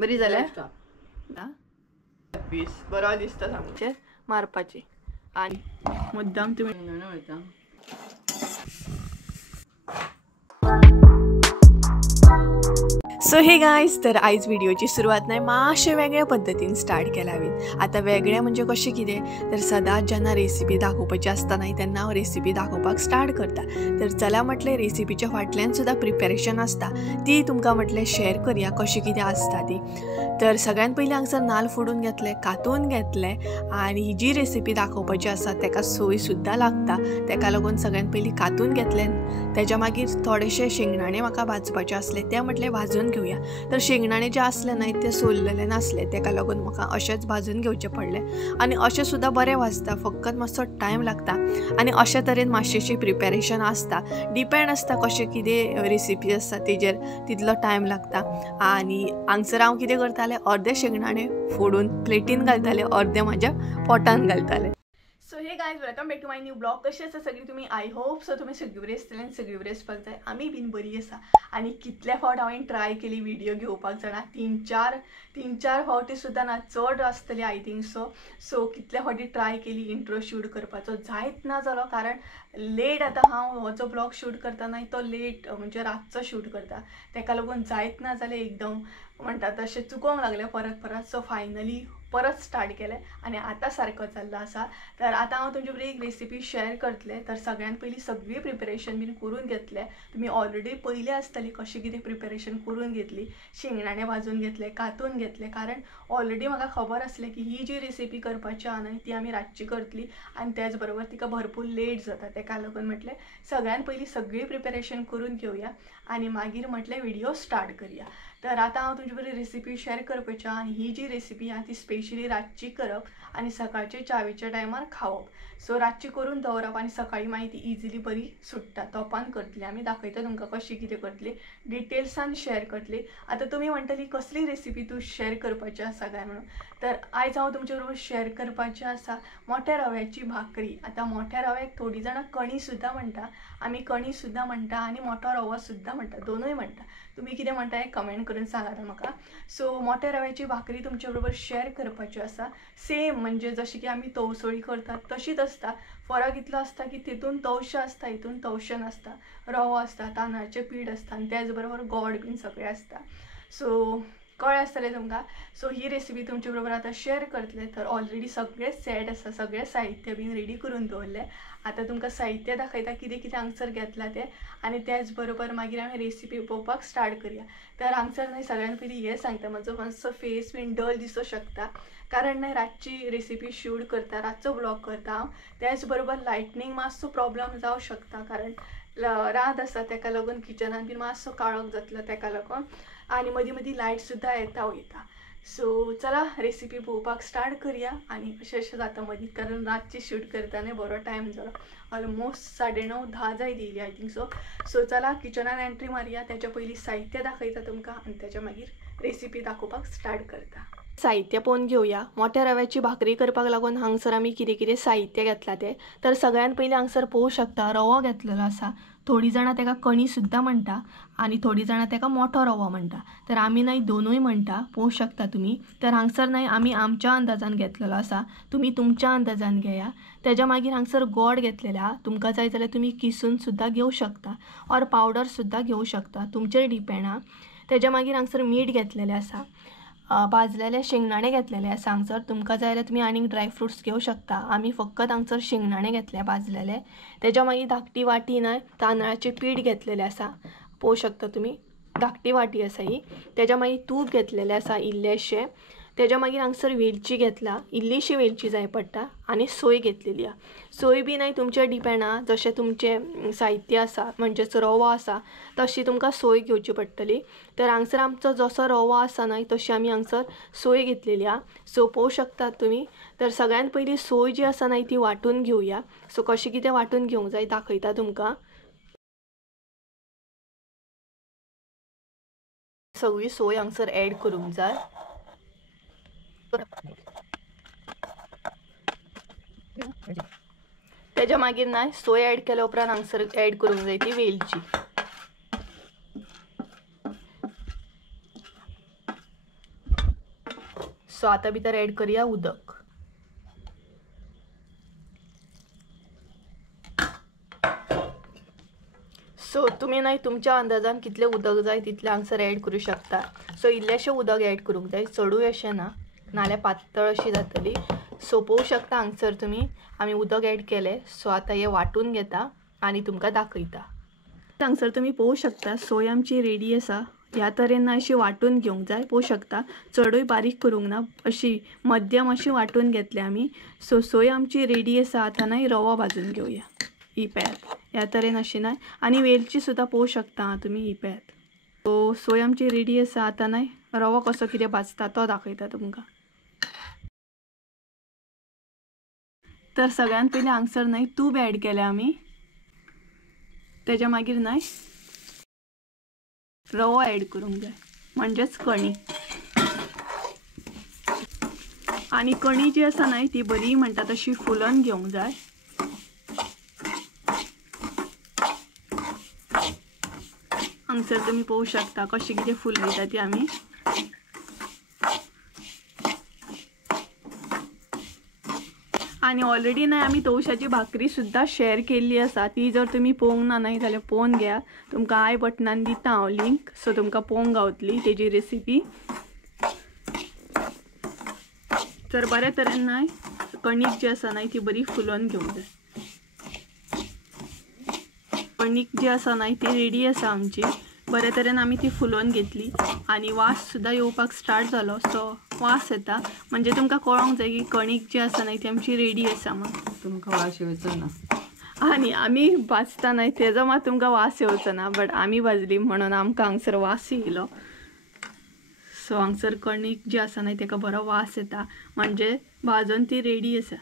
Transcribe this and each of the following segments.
बरी जाल्या पीस बरो दिसता सामके मारपाची आणि मुद्दाम तुम्ही सो हे गायज तर आयज व्हिडिओची सुरवात नाही मातशे वेगळ्या पद्धतीन स्टार्ट केला हांवें. आतां वेगळें म्हणजे कशें कितें तर सदांच जेन्ना रेसिपी दाखोवपाची आसता न्हय तेन्ना हांव रेसिपी दाखोवपाक स्टार्ट करता. तर चला म्हटलें रेसिपीच्या फाटल्यान सुद्दां प्रिपेरेशन आसता ती तुमकां म्हटलें शेअर करया कशें कितें आसता ती. तर सगळ्यान पयलीं हांगसर नाल्ल फोडून घेतले, कातून घेतले आनी ही जी रेसिपी दाखोवपाची आसा तेका सोय सुद्दां लागता. तेका लागून सगळ्यान पयलीं कातून घेतले. तेच्या मागीर थोडेशे शेंगदाणे म्हाका भाजपाचे आसले ते म्हटलें भाजून घेवया. तर शेंगदाणे जे आसले न्हय ते सोललेले नासले तेका लागून म्हाका अशेंच भाजून घेवचे पडले. आनी अशें सुद्दां बरें भाजता फकत मातसो टायम लागता आनी अशे तरेन मातशेंशी प्रिपेरेशन आसता. डिपेंड आसता कशें कितें रेसिपी आसता तेजेर तितलो टायम लागता. आनी हांगसर हांव कितें करतालें अर्दे शेंगदाणे फोडून प्लेटीन घालतालें, अर्दे म्हाज्या पोटान घालतालें. So hey guys welcome back to my new blog. कशी आसा सगळी तुमी? आय होप सो तुमी सगळी बरी आसतली आनी सगळी बरी आसपाक जाय. आमी बीन बरी आसा. आनी कितले फावट हांवें ट्राय केली व्हिडिओ घेवपाक जाणा, तीन चार फावटी सुद्दां ना चड आसतली आय थिंक सो कितले फावटी ट्राय केली इंट्रो शूट करपाचो, जायत ना जालो कारण लेट. आतां हांव हो जो ब्लॉग शूट करता न्हय तो लेट म्हणजे रातचो शूट करता तेका लागून जायत ना जालें एकदम म्हणटा तशें चुकोंक लागलें परत. सो फायनली परत स्टार्ट केलें आनी आतां सारको चल्लो आसा. तर आतां हांव तुमचे बरोबर एक रेसिपी शेअर करतलें. तर सगळ्यान पयलीं सगळी प्रिपेरेशन बीन करून घेतलें. तुमी ऑलरेडी पयली आसतली कशें कितें प्रिपेरेशन करून घेतली. शेंगदाणे भाजून घेतले, कातून घेतले कारण ऑलरेडी म्हाका खबर आसलें की ही जी रेसिपी करपाची आहा न्हय ती आमी रातची करतली आनी त्याच बरोबर तिका भरपूर लेट जाता. तेका लागून म्हटलें सगळ्यान पयलीं सगळी प्रिपेरेशन करून घेवया आनी मागीर म्हटलें व्हिडिओ स्टार्ट करया. तर आतां हांव तुमचे बरोबर रेसिपी शेअर करपाची आनी ही जी रेसिपी आहा ती स्पेशली रातची करप आनी सकाळचे चावेच्या टायमार खावप. सो रातची करून दवरप आनी सकाळी मागीर ती इजिली बरी सुट्टा. तोपान करतली आमी, दाखयता तुमकां कशी कितें करतली, डिटेल्सान शेअर करतली. आतां तुमी म्हणटली कसली रेसिपी तूं शेअर करपाची आसा काय म्हणून. तर आयज हांव तुमचे बरोबर शेअर करपाचें आसा मोठ्या रव्याची भाकरी. आतां मोठ्या रव्याक थोडी जाणां कणी सुद्दां म्हणटा, आमी कणी सुद्दां म्हणटा आनी मोठो रवो सुद्दां म्हणटा, दोनूय म्हणटा. तुमी कितें म्हणटा हें कमेंट करून सांगात म्हाका. सो मोठ्या रव्याची भाकरी तुमचे बरोबर शेअर करपाची आसा. सेम म्हणजे जशी की आमी तवसळी करतात तशीच आसता. फरक इतलो आसता की तितून तवशें आसता, हितून तवशें नासता. रवो आसता, तांदळाचें पीठ आसता आनी त्याच बरोबर गोड बीन सगळें आसता. सो कळ्ळें आसतलें तुमकां. सो ही रेसिपी तुमचे बरोबर आतां शेअर करतलें. तर ऑलरेडी सगळें सेट आसा, सगळें साहित्य बीन रेडी करून दवरलें. आतां तुमकां साहित्य दाखयता कितें कितें हांगसर घेतलां तें आनी त्याच बरोबर मागीर आमी रेसिपी पळोवपाक स्टार्ट करया. तर हांगसर न्हय सगळ्यान पयलीं हें सांगता, म्हजो मातसो फेस बीन डल दिसूंक शकता कारण न्हय रातची रेसिपी शूट करता, रातचो ब्लॉग करता हांव. त्याच बरोबर लायटनींग मातसो प्रॉब्लम जावं शकता कारण रात आसा तेका लागून किचनान बीन मातसो काळोख जातलो तेका लागून आनी मदीं मदीं लायट सुद्दां येता वयता. सो चला रेसिपी पळोवपाक स्टार्ट करया आनी अशें जाता मदीं कारण रातची शूट करता न्हय बरो टायम जालो. ऑलमोस्ट 9:30-10 जायत येयली आय थिंक सो चला किचनान एंट्री मारया. तेच्या पयलीं साहित्य दाखयता तुमकां आनी तेच्या मागीर रेसिपी दाखोवपाक स्टार्ट करता. साहित्य पळोवन घेवया. मोठ्या रव्याची भाकरी करपाक लागून हांगसर आमी कितें कितें साहित्य घेतलां तें. तर सगळ्यान पयलीं हांगसर पळोवंक शकता रवो घेतलेलो आसा. थोडी जाणां तेका कणी सुद्दां म्हणटा आनी थोडी जाणां तेका मोठो रवो म्हणटा. तर आमी न्हय दोनूय म्हणटा, पळोवंक शकता तुमी. तर हांगसर न्हय आमी आमच्या अंदाजान घेतलेलो आसा, तुमी तुमच्या अंदाजान घेया. तेच्या मागीर हांगसर गोड घेतलेले आहा. तुमकां जाय जाल्यार तुमी किसून सुद्दां घेवं शकता ऑर पावडर सुद्दां घेवं शकता, तुमचेर डिपेंड आहा. तेच्या मागीर हांगसर मीठ घेतलेलें आसा. भाजलेले शेंगदाणे घेतलेले आसा हांगसर. तुमकां जाय जाल्यार तुमी आनीक ड्रायफ्रुट्स घेवं शकता. आमी फकत हांगसर शेंगदाणे घेतले भाजलेले. तेच्या मागीर धाकटी वाटी न्हय तांदळाचें पीठ घेतलेलें आसा, पळोवंक शकता तुमी. धाकटी वाटी आसा ही. तेच्या मागीर तूप घेतलेलें आसा इल्लेशें. तेच्या मागीर हांगसर वेलची घेतला, इल्लीशी वेलची जाय पडटा आनी सोय घेतलेली आहा. सोय बी न्हय तुमचेर डिपेंड आहा, जशें तुमचें साहित्य आसा म्हणजेच रवो आसा तशी तुमकां सोय घेवची पडटली. तर हांगसर आमचो जसो रवो आसा न्हय तशी आमी हांगसर सोय घेतलेली आहा. सो पळोवंक शकतात तुमी. तर सगळ्यान पयलीं सोय जी आसा न्हय ती वांटून घेवया. सो कशें कितें वांटून घेवंक जाय दाखयता तुमकां. सगळी सोय हांगसर एड करूंक जाय. तेच्या मागीर न्हय सोय एड केल्या उपरांत हांगसर एड करूंक जाय ती वेलची. सो आता भितर ॲड करूया उदक. सो तुम्ही नाही तुमच्या अंदाजान कितले उदक जाय तितले हांगसर ॲड करू शकता. सो इल्लेशें उदक ॲड करूंक जाय, चडूय अशें ना, नाल्यार पातळ अशी जातली. सो पळोवंक शकता हांगसर तुमी आमी उदक ॲड केलें. सो आतां हे वाटून घेता आनी तुमकां दाखयता. हांगसर तुमी पळोवंक शकता सोय आमची रेडी आसा. ह्या तरेन अशी वाटून घेवंक जाय. पळोवंक शकता चडूय बारीक करूंक ना, अशी मध्यम अशी वाटून घेतली आमी. सो सोय आमची रेडी आसा. आतां नाही रवो भाजून घेवया. ही पळयात ह्या तरेन अशी नाही, आनी वेलची सुद्दां पळोवंक शकता तुमी. ही पळयात. सो सोय आमची रेडी आसा. आतां नाही रवो कसो कितें भाजता तो दाखयता तुमकां. तर सगळ्यात पयलीं हांगसर नाही तूप ॲड केलें आमी. तेच्या मागीर नाही रवो ॲड करूंक जाय, म्हणजेच कणी. आनी कणी जी आसा नाही ती बरी म्हणटा तशी फुलोवन घेवंक जाय. हांगसर तुमी पळोवंक शकता कशी कितें फुलयता ती आमी. आनी ऑलरेडी नाही आमी तवशाची भाकरी सुद्दां शेअर केल्ली आसा. ती जर तुमी पळोवंक ना नाही जाल्यार पळोवन घ्या. तुमकां आय बटनान दिता हांव लिंक, सो तुमकां पळोवंक गावतली तेजी रेसिपी. तर बऱ्या तरेन नाही कणीक जी आसा नाही ती बरी फुलोवन घेवंक जाय. कणीक जी आसा नाही ती रेडी आसा आमची. बऱ्या तरेन आमी ती फुलोवन घेतली आनी वास सुद्दां येवपाक स्टार्ट जालो. सो वास येता म्हणजे तुमकां कळोंक जाय की कणीक जी आसा नाही ती आमची रेडी आसा म्हणून. तुमकां वास येवचो ना. आनी आमी भाजता नाही तेजो मात तुमकां वास येवचो ना, बट आमी भाजली म्हणून आमकां हांगसर वास येयलो. सो हांगसर कणीक जी आसा नाही तेका बरो वास येता म्हणजे भाजून ती रेडी आसा.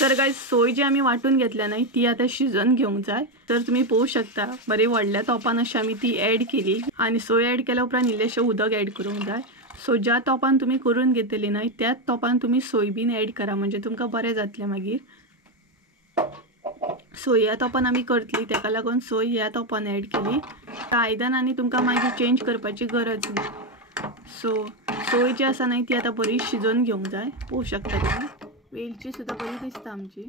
तर गायज सोय जी आमी वाटून घेतल्या नाही ती आता शिजोवन घेवंक जाय. तर तुमी पळोवंक शकता बरी व्हडल्या तोपान अशी आमी ती ॲड केली आनी सोय ॲड केल्या उपरांत इल्लेशें उदक ॲड करूंक जाय. सो ज्या तोपान तुमी करून घेतली नाही त्याच तोपान तुमी सोय बीन ॲड करा म्हणजे तुमकां बरें जातलें मागीर. सोय ह्या तोपान आमी करतली तेका लागून सोय ह्या तोपान ॲड केली. आयदन आनी तुमकां मागीर चेंज करपाची गरज ना. सो सोय जी आसा नाही ती आतां बरी शिजोवन घेवंक जाय. पळोवंक शकता तुमी वेलची सुद्दां बरी दिसता आमची.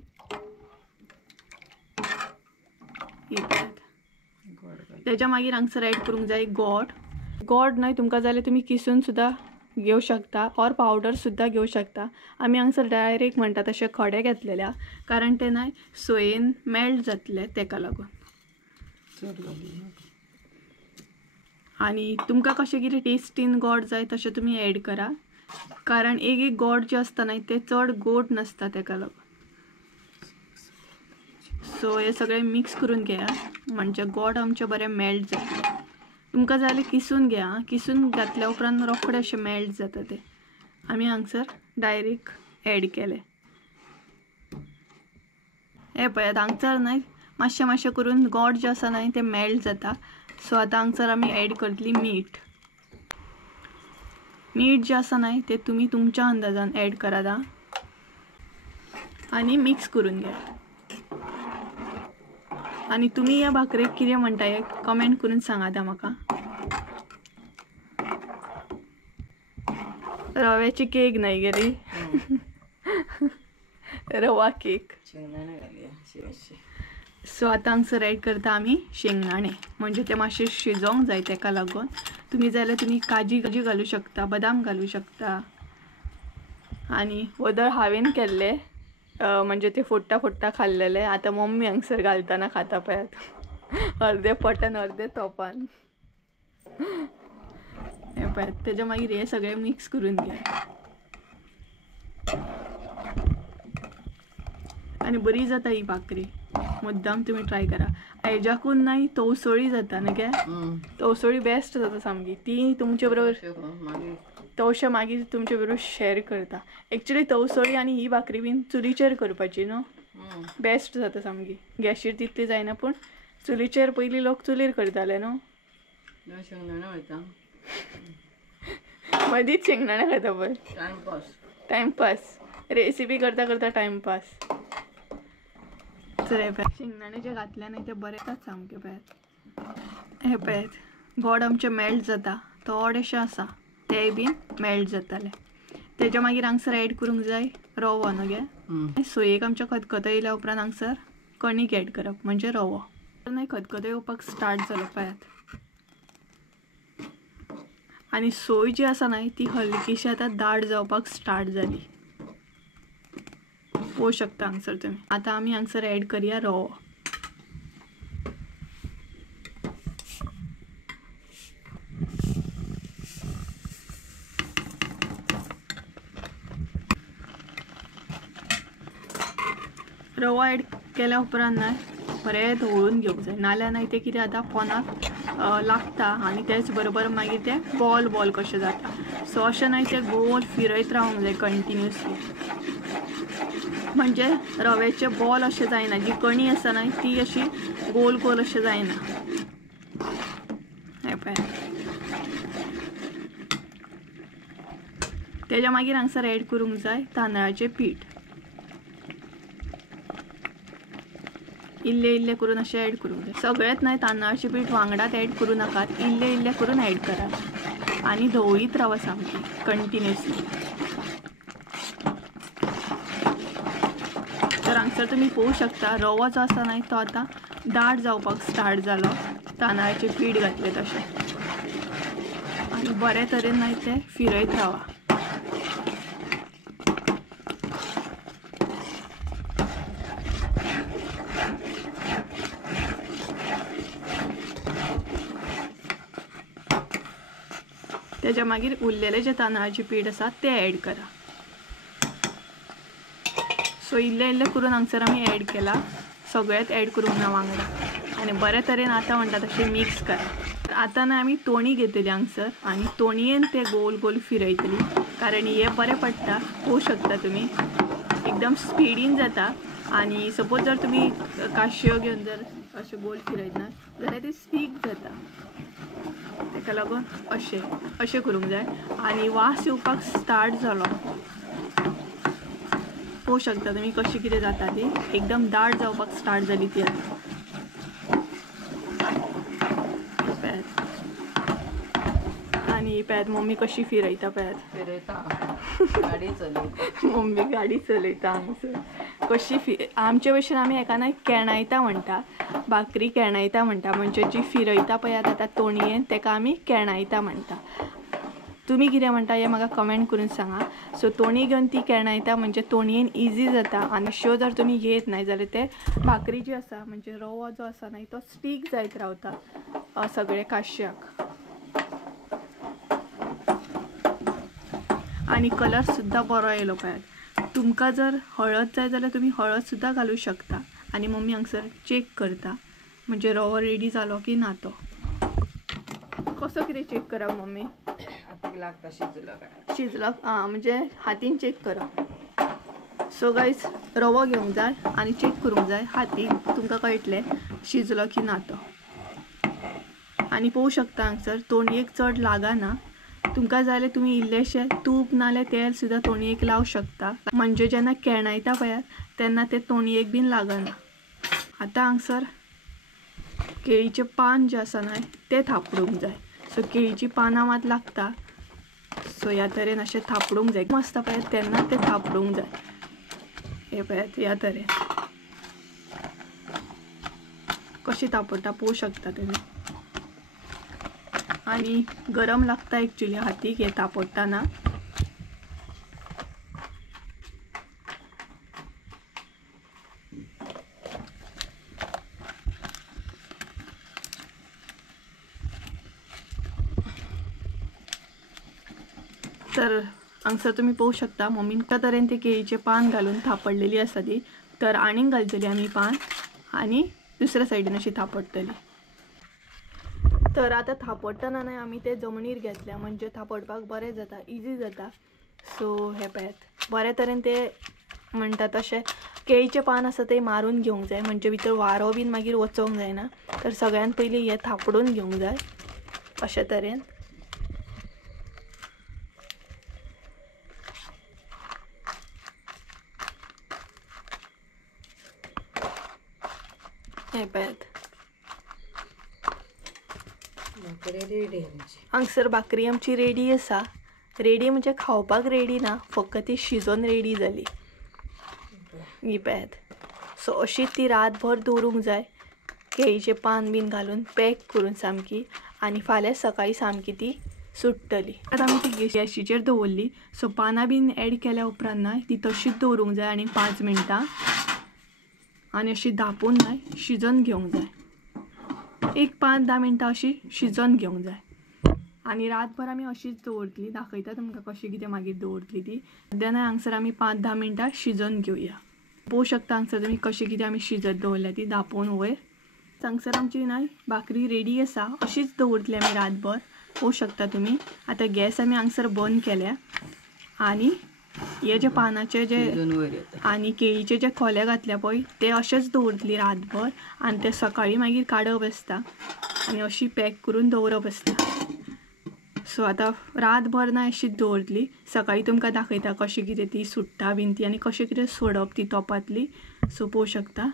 तेच्या मागीर हांगसर ॲड करूंक जाय गोड. गोड न्हय तुमकां जाल्यार तुमी किसून सुद्दां घेवं शकता ऑर पावडर सुद्दां घेवं शकता. आमी हांगसर डायरेक्ट म्हणटा तशें खडे घेतलेल्या कारण ते न्हय सोयेन मेल्ट जातले तेका लागून. आनी तुमकां कशें कितें टेस्टीन गोड जाय तशें तुमी ॲड करा कारण एक गोड जे आसता न्हय ते चड गोड नसता तेका लागून. सो हे सगळें मिक्स करून घेया म्हणजे गोड आमचें बरें मेल्ट जातलें. तुमकां जाय जाल्यार किसून घ्या. किसून घातल्या उपरांत रोखडें अशें मेल्ट जाता तें. आमी हांगसर डायरेक्ट ॲड केलें. हे पळयात हांगसर न्हय मातशें मातशें करून गोड जें आसा न्हय तें मेल्ट जाता. सो आतां हांगसर आमी ॲड करतली मीठ. मीठ जे आसा न्हय ते तुमी तुमच्या अंदाजान ॲड करात आनी मिक्स करून घ्या. आनी तुमी ह्या भाकरेक कितें म्हणटा हें कमेंट करून सांगात म्हाका. रव्याची केक न्हय गेली रवा केक. सो आतां हांगसर ॲड करता आमी शेंगदाणे म्हणजे ते मातशे शिजोवंक जाय तेका लागून. तुमी जाल्यार तुमी काजी घालूं शकता, बदाम घालूं शकता. आनी वदळ हांवें केल्ले म्हणजे ते फोडटा फोडटा खाल्लेले. आतां मम्मी हांगसर घालतना खाता पळयात अर्दे पटन अर्दे तोपान. हे पळयात तेच्या मागीर हे सगळें मिक्स करून घ्या आनी बरी जाता ही भाकरी. मुद्दाम तुमी ट्राय करा. हेज्याकून न्हय तवसळी जाता न्हय गे. तवसळी बेस्ट जाता सामकी. ती तुमचे बरोबर तवशें मागीर तुमचे बरोबर शेअर करता. एक्चुली तवसळी आनी ही भाकरी बीन चुलीचेर करपाची न्हू. बेस्ट जाता सामकी. गॅशीर तितली जायना पूण चुलीचेर पयलीं लोक चुलीर करताले न्हू. मदींच शेंगदाणे खाता पळय टायमपास. रेसिपी करता करता टायमपास. तर हे पळयात शेंगदाणे जे घातले न्हय ते बरे येतात सामके. पळयात हे पळयात गोड आमचें मेल्ट जाता थोडेशें आसा ते बीन मेल्ट जाताले. तेच्या मागीर हांगसर एड करूंक जाय रवो न्हू गे. सोयेक आमच्या खतखतो येयल्या उपरांत हांगसर कणीक एड करप म्हणजे रवो. खतखतो येवपाक स्टार्ट जालो पळयात. आणि सोय जी आसा न्हय ती हलकीशी आतां दाट जावपाक स्टार्ट जाली. पळोवंक शकता हांगसर तुमी. आतां आमी हांगसर एड करया रवो. रवो एड केल्या उपरांत न्हय बरें धवळून घेवंक जाय. नाल्यार न्हय तें कितें जाता पोंदाक लागता आनी तेच बरोबर मागीर ते बॉल कशें जाता. सो अशें न्हय ते गोल फिरयत रावंक जाय कंटिन्युअसली. म्हणजे रव्याचे बॉल अशें जायना. जी कणी आसा न्हय ती अशी गोल अशें जायना. हें पळय. तेच्या मागीर हांगसर एड करूंक जाय तांदळाचें पीठ. इल्ले करून अशें एड करूंक जाय. सगळेंच न्हय तांदळाचें पीठ वांगडाच एड करूं नाकात. इल्ले करून एड करात आनी धवळीत रावा सामकी कंटिन्युअसली. तर हांगसर तुमी पळोवंक शकता रवो जो आसा न्हय तो आतां दाट जावपाक स्टार्ट जालो तांदळाचें पीठ घातलें तशें. आनी बरे तरेन न्हय तें फिरयत रावा. तेच्या मागीर उरलेले जे तांदळाचें पीठ आसा तें एड करा. सो इल्ले करून हांगसर आमी एड केला. सगळेंच एड करूंक ना वांगडा. आनी बरे तरेन आतां म्हणटा तशें मिक्स करा. आतां न्हय आमी तोणी घेतली हांगसर आनी तोणयेन ते गोल फिरयतली. कारण हे बरें पडटा. पळोवंक शकता तुमी एकदम स्पिडीन जाता. आनी सपोज जर तुमी काशयो घेवन जर अशें गोल फिरयतना जाल्यार ते स्टीक जाता. तेका लागून अशें करूंक जाय. आनी वास येवपाक स्टार्ट जालो. पळोवंक शकता तुमी कशी कितें जाता ती. एकदम दाट जावपाक स्टार्ट जाली ती आतां. आनी पळयात मम्मी कशी फिरयता पळयात. मम्मी गाडी चलयता हांगसर. कशी आमचे भशेन आमी हेका न्हय केणायता म्हणटा. भाकरी केणायता म्हणटा. म्हणजे जी फिरयता पळयात आतां तोणयेन तेका आमी केणायता म्हणटा. तुमी कितें म्हणटा हें म्हाका कमेंट करून सांगा. सो तोणी घेवन ती केणायता म्हणजे तोणयेन इजी जाता. आनी अश्यो जर तुमी घेत न्हय जाल्यार ते भाकरी जी आसा म्हणजे रवो जो आसा न्हय तो स्टीक जायत रावता सगळे काश्याक. आनी कलर सुद्दां बरो येयलो पळयात. तुमकां जर हळद जाय जाल्यार तुमी हळद सुद्दां घालूं शकता. आनी मम्मी हांगसर चेक करता म्हणजे रवो रेडी जालो की ना तो. कसो कितें चेक करप मम्मी. शिजलो म्हणजे हातीन चेक करप. सो गायज रवो घेवंक जाय आनी चेक करूंक जाय हातीन. तुमकां कळटलें शिजलो की ना तो. आनी पळोवंक शकता हांगसर तोणयेक चड लागना. तुमकां जाय जाल्यार तुमी इल्लेशें तूप नाल्यार तेल सुद्दां तोणयेक लावंक शकता. म्हणजे जेन्ना केणायता पळयात तेन्ना ते तोणयेक बीन लागना. आतां हांगसर केळीचें पान जें आसा न्हय तें थापडूंक जाय. सो केळीचीं पानां मात लागता. सो ह्या तरेन अशें थापडूंक जाय. आसता पळयात तेन्ना तें थापडूंक जाय. हे पळयात ह्या तरेन कशी थापडटा पळोवंक शकता तुमी. आनी गरम लागता एक्चुली हातीक हे थापडटाना. तर हांगसर तुमी पळोवंक शकता मम्मीन त्या तरेन ते केळीचें पान घालून थापडलेली आसा ती. तर आनीक घालतली आमी पान आनी दुसऱ्या सायडीन अशी थापडटली. तर आतां थापडटना न्हय आमी ते जमनीर घेतल्या म्हणजे थापडपाक बरें जाता. इजी जाता. सो हे पळयात बरे तरेन ते म्हणटा तशें केळीचें पान आसा तें मारून घेवंक जाय. म्हणजे भितर वारो बीन मागीर वचोंक जायना. तर सगळ्यान पयलीं हे थापडून घेवंक जाय अशे तरेन. हे पळयात हांगसर भाकरी आमची रेडी आसा. रेडी म्हणजे खावपाक रेडी ना, फक्त ती शिजोन रेडी जाली ही पळयात. सो अशी ती रातभर दवरूंक जाय, केळीचें पान बीन घालून पॅक करून सामकी, आनी फाल्यां सकाळी सामकी ती सुट्टली. आतां आमी ती गॅशीचेर दवरली. सो पानां बीन एड केल्या उपरांत न्हय ती तशीच दवरूंक जाय आनी 5 मिनटां, आनी अशी धापून न्हय शिजोवन घेवंक जाय. एक 5-10 मिनटां अशी शिजोवन घेवंक जाय. आनी रातभर आमी अशीच दवरतली. दाखयता तुमकां कशी कितें मागीर दवरतली ती. सद्या न्हय हांगसर आमी 5-10 मिनटां शिजोवन घेवया. पळोवं शकता हांगसर तुमी कशी कितें आमी शिजत दवरल्या ती धापून वयर. हांगसर आमची न्हय भाकरी रेडी आसा. अशीच दवरतली आमी रातभर. पळोवं शकता तुमी. आतां गॅस आमी हांगसर बंद केल्या, आनी हे जे पानाचे जे आनी केळीचे जे खोले घातल्या पळय ते अशेंच दवरतली रातभर, आनी ते सकाळी मागीर काडप आसता आनी अशी पॅक करून दवरप आसता. सो आतां रातभर ना अशीच दवरतली. सकाळी तुमकां दाखयता कशी कितें ती सुट्टा बीन ती आनी कशें कितें सोडप ती तोपांतली. सो पळोवं शकता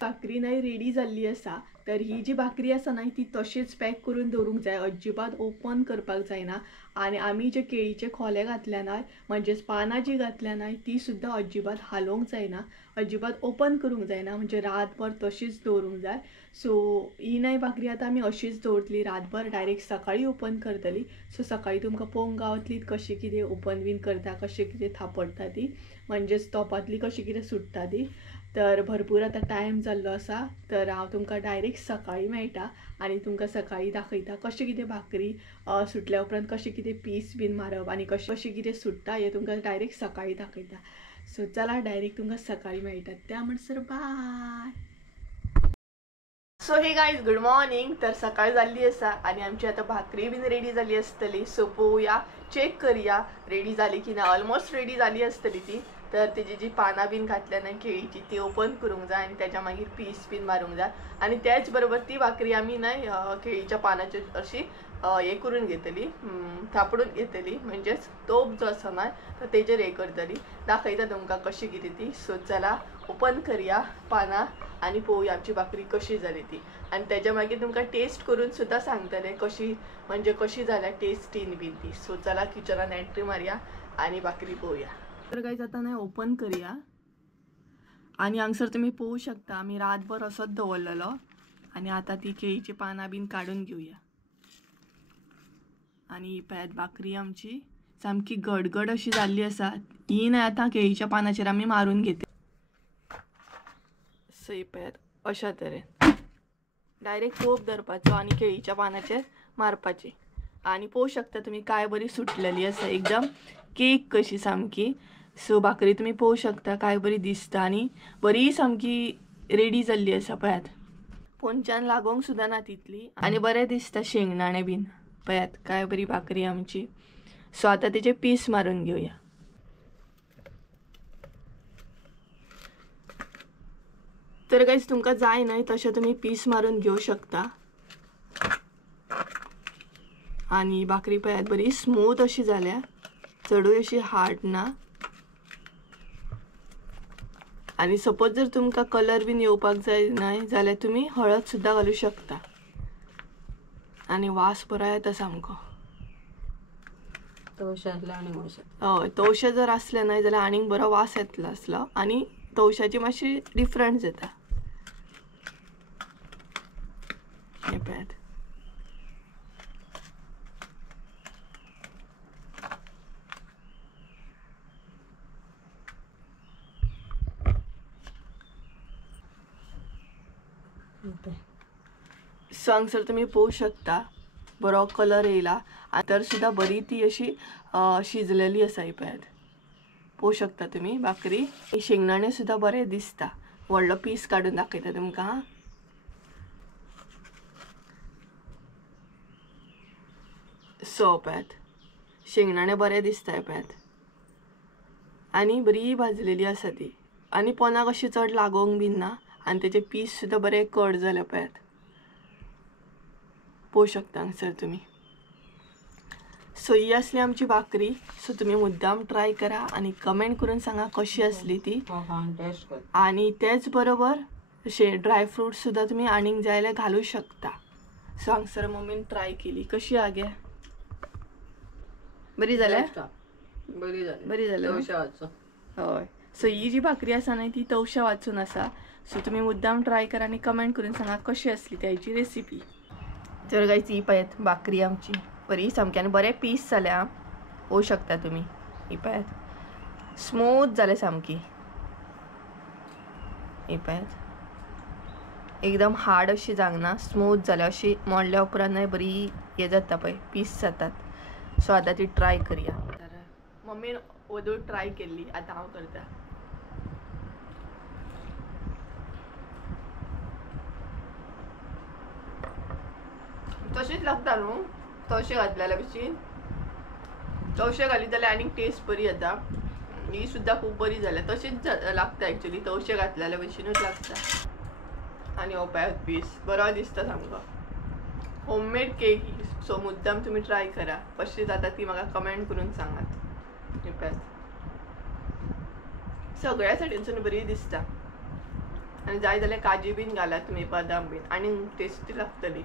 भाकरी न्हय रेडी जाल्ली आसा. तर ही जी भाकरी आसा न्हय ती तशीच पॅक करून दवरूंक जाय, अजिबात ओपन करपाक जायना. आनी आमी जे केळीचे खोले घातल्या न्हय म्हणजेच पानां जी घातल्या न्हय ती सुद्दां अजिबात हालोवंक जायना, अजिबात ओपन करूंक जायना, म्हणजे रातभर तशीच दवरूंक जाय. सो ही न्हय भाकरी आतां आमी अशीच दवरतली रातभर, डायरेक्ट सकाळी ओपन करतली. सो सकाळी तुमकां पळोवंक गावतली कशी कितें ओपन बीन करता, कशें कितें थापडटा ती, म्हणजेच तोपांतली कशी कितें सुट्टा ती. तर भरपूर आतां टायम जाल्लो आसा, तर हांव तुमकां डायरेक्ट सकाळी मेळटा आनी तुमकां सकाळी दाखयता कशी कितें भाकरी सुटल्या उपरांत कशें कितें पीस बीन मारप आनी कशें कितें सुट्टा हें तुमकां डायरेक्ट सकाळी दाखयता. सो चला डायरेक्ट तुमकां सकाळी मेळटा. त्या म्हणसर bye. So hey guys good morning. तर सकाळ जाल्ली आसा आनी आमची आतां भाकरी बीन रेडी जाली आसतली. सो पळोवया, चेक करुया रेडी जाली की ना. ऑलमोस्ट रेडी जाली आसतली ती. तर तेजी जी पानां बीन घातल्या न्हय केळीची ती ओपन करूंक जाय आनी तेच्या मागीर पीस बीन मारूंक जाय. आनी त्याच बरोबर ती भाकरी आमी न्हय केळीच्या पानाची अशी हे करून घेतली, थापडून घेतली, म्हणजेच तोप जो आसा न्हय तो तेजेर हे करतली. दाखयता तुमकां कशी कितें ती. सो चला ओपन करुया पानां आनी पळोवया आमची भाकरी कशी जाली ती. आनी तेच्या मागीर तुमकां टेस्ट करून सुद्दां सांगतले कशी, म्हणजे कशी जाल्या टेस्टीन बीन ती. सो चला किचनान एंट्री मारया आनी भाकरी पळोवया. तर गायज आतां न्हय ओपन करुया आनी हांगसर तुमी पळोवं शकता आमी रातभर असोच दवरलेलो आनी आतां ती केळीची पानां बीन काडून घेवया. आनी पळयात भाकरी आमची सामकी गडगड अशी जाल्ली आसा. ही न्हय आतां केळीच्या पानाचेर आमी मारून घेतली. सो ही पळयात अशा तरेन डायरेक्ट तोप धरपाचो आनी केळीच्या पानाचेर मारपाची. आनी पळोवं शकता तुमी काय बरी सुटलेली आसा, एकदम केक कशी सामकी. सो भाकरी तुमी पळोवं शकता काय बरी दिसता आनी बरी सामकी रेडी जाल्ली आसा. पळयात पोंच्यान लागोंक सुद्दां ना तितली आनी बरें दिसता शेंगदाणे बीन. पळयात काय बरी भाकरी आमची. सो आतां तेजे पीस मारून घेवया. तर गायज तुमकां जाय न्हय तशें तुमी पीस मारून घेवं शकता. आनी भाकरी पळयात बरी स्मूथ अशी जाल्या, चडूय अशी हार्ड ना. आनी सपोज जर तुमकां कलर बीन येवपाक जाय न्हय जाल्यार तुमी हळद सुद्दां घालूं शकता. आनी वास बरो येता सामको. हय तवशें जर आसलें न्हय जाल्यार आनीक बरो वास येतलो आसलो आनी तवशाची मातशी डिफरंट जाता. हे पळयात सो हांगसर तुमी पळोवं शकता बरो कलर येयला आनी तर सुद्दां बरी ती अशी शिजलेली आसा. ही पळयात पळोवं शकता तुमी भाकरी. शेंगदाणे सुद्दां बरें दिसता. व्हडलो पीस काडून दाखयता तुमकां. सो पळयात शेंगदाणे बरें दिसता. पळयात आनी बरी भाजलेली आसा ती आनी पोनाक अशी चड लागोंक बीन ना आनी तेजे पीस सुद्दां बरें कट जाले. पळयात पळोवं शकता हांगसर तुमी. सो ही आसली आमची भाकरी. सो तुमी मुद्दाम ट्राय करा आनी कमेंट करून सांगा कशी आसली ती. आनी तेच बरोबर अशे ड्रायफ्रूट सुद्दां तुमी आनीक जाय जाल्यार घालूं शकता. सो हांगसर मम्मीन ट्राय केली कशी आगे. बरी जाल्या बरी झाली हय. सो ही जी भाकरी आसा न्हय ती तवशा वाचून आसा. सो तुम्ही मुद्दाम ट्राय करा आणि कमेंट करून सांगा कशी असली त्याची रेसिपी. तर गायज ही पळयात भाकरी आमची बरी सामक्यान बरे पीस जाल्या. होऊ शकता तुम्ही ही पळयात स्मूथ जाले सामकी. ही पळयात एकदम हार्ड अशी जावना स्मूथ जाल्या अशी मोडल्या उपरांत बरी हे जाता पळय पीस जातात. सो आता ती ट्राय करूया. तर मम्मीन वदूळ ट्राय केल्ली आता हांव करता. तशीच लागता न्हू तवशे घातलेल्या भशेन. तवशे घाली जाल्यार आनीक टेस्ट बरी येता. ही सुद्धा खूप बरी जाल्या तशीच लागता एक्चुअली तवशे घातलेल्या भशेनूच लागता. आणि हो पळयात पीस बरो दिसता सामको. Homemade cake. सो मुद्दाम तुम्ही ट्राय करा कशी जाता ती म्हाका कमेंट करून सांगात. सगळ्या सायडीनसून बरी दिसता. आणि जाय जाल्यार काजू बीन घाला तुम्ही बदाम बीन आणि टेस्टी लागतली.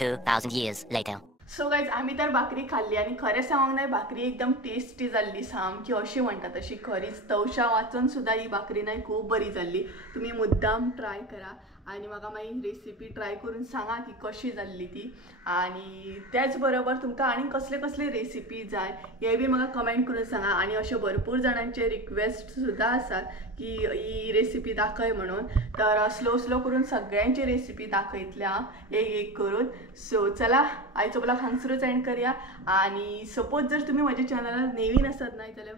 2000 years later. सो गायज आम्ही तर भाकरी खाल्ली आणि खरें सांगूंक नाही भाकरी एकदम टेस्टी जाल्ली सामकी अशी म्हणटात तशी खरीच तवशा वाचून सुद्धा ही भाकरी नाही खूप बरी जाल्ली. तुम्ही मुद्दाम ट्राय करा आणि म्हाका मागीर रेसिपी ट्राय करून सांगा की कशी जाल्ली ती. आणि त्याच बरोबर तुमकां आनी कसले कसले रेसिपी जाय हे बी म्हाका कमेंट करून सांगा. आणि अशे भरपूर जाणांचे रिक्वेस्ट सुद्धा आसात की ही रेसिपी दाखय म्हणून. तर स्लो करून सगळ्यांची रेसिपी दाखयतले हांव एक एक करून. सो चला आयचो ब्लॉग हांगसरूच एंड करूया. आणि सपोज जर तुम्ही माझ्या चॅनलार नवीन आसात नाही जाल्यार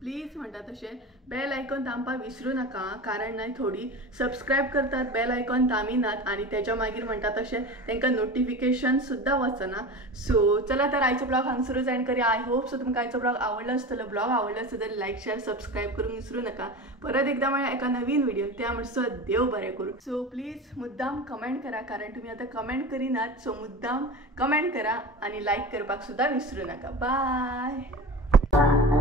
प्लीज म्हणटा तशें बेल आयकॉन दामपाक विसरू नका. कारण नाही थोडी सबस्क्राईब करतात बेल आयकॉन दामिनात आणि त्याच्या मागीर म्हणटा तशें तांकां नोटिफिकेशन सुद्धा वचना. सो चला तर आयचो ब्लॉग हांगसरूच एंड करूया. आय होप सो तुमकां आयचो ब्लॉग आवडलो आसतलो. ब्लॉग आवडलो आसत जाल्यार लायक शेअर सबस्क्राईब करूंक विसरू नका. परत एकदा मेळ्या एका नवीन व्हिडिओ त्या म्हणसर देव बरें करूं. सो प्लीज मुद्दाम कमेंट करा कारण तुम्ही आता कमेंट करिनात. सो मुद्दाम कमेंट करा आणि लाईक करपाक सुद्धा विसरू नका. बाय.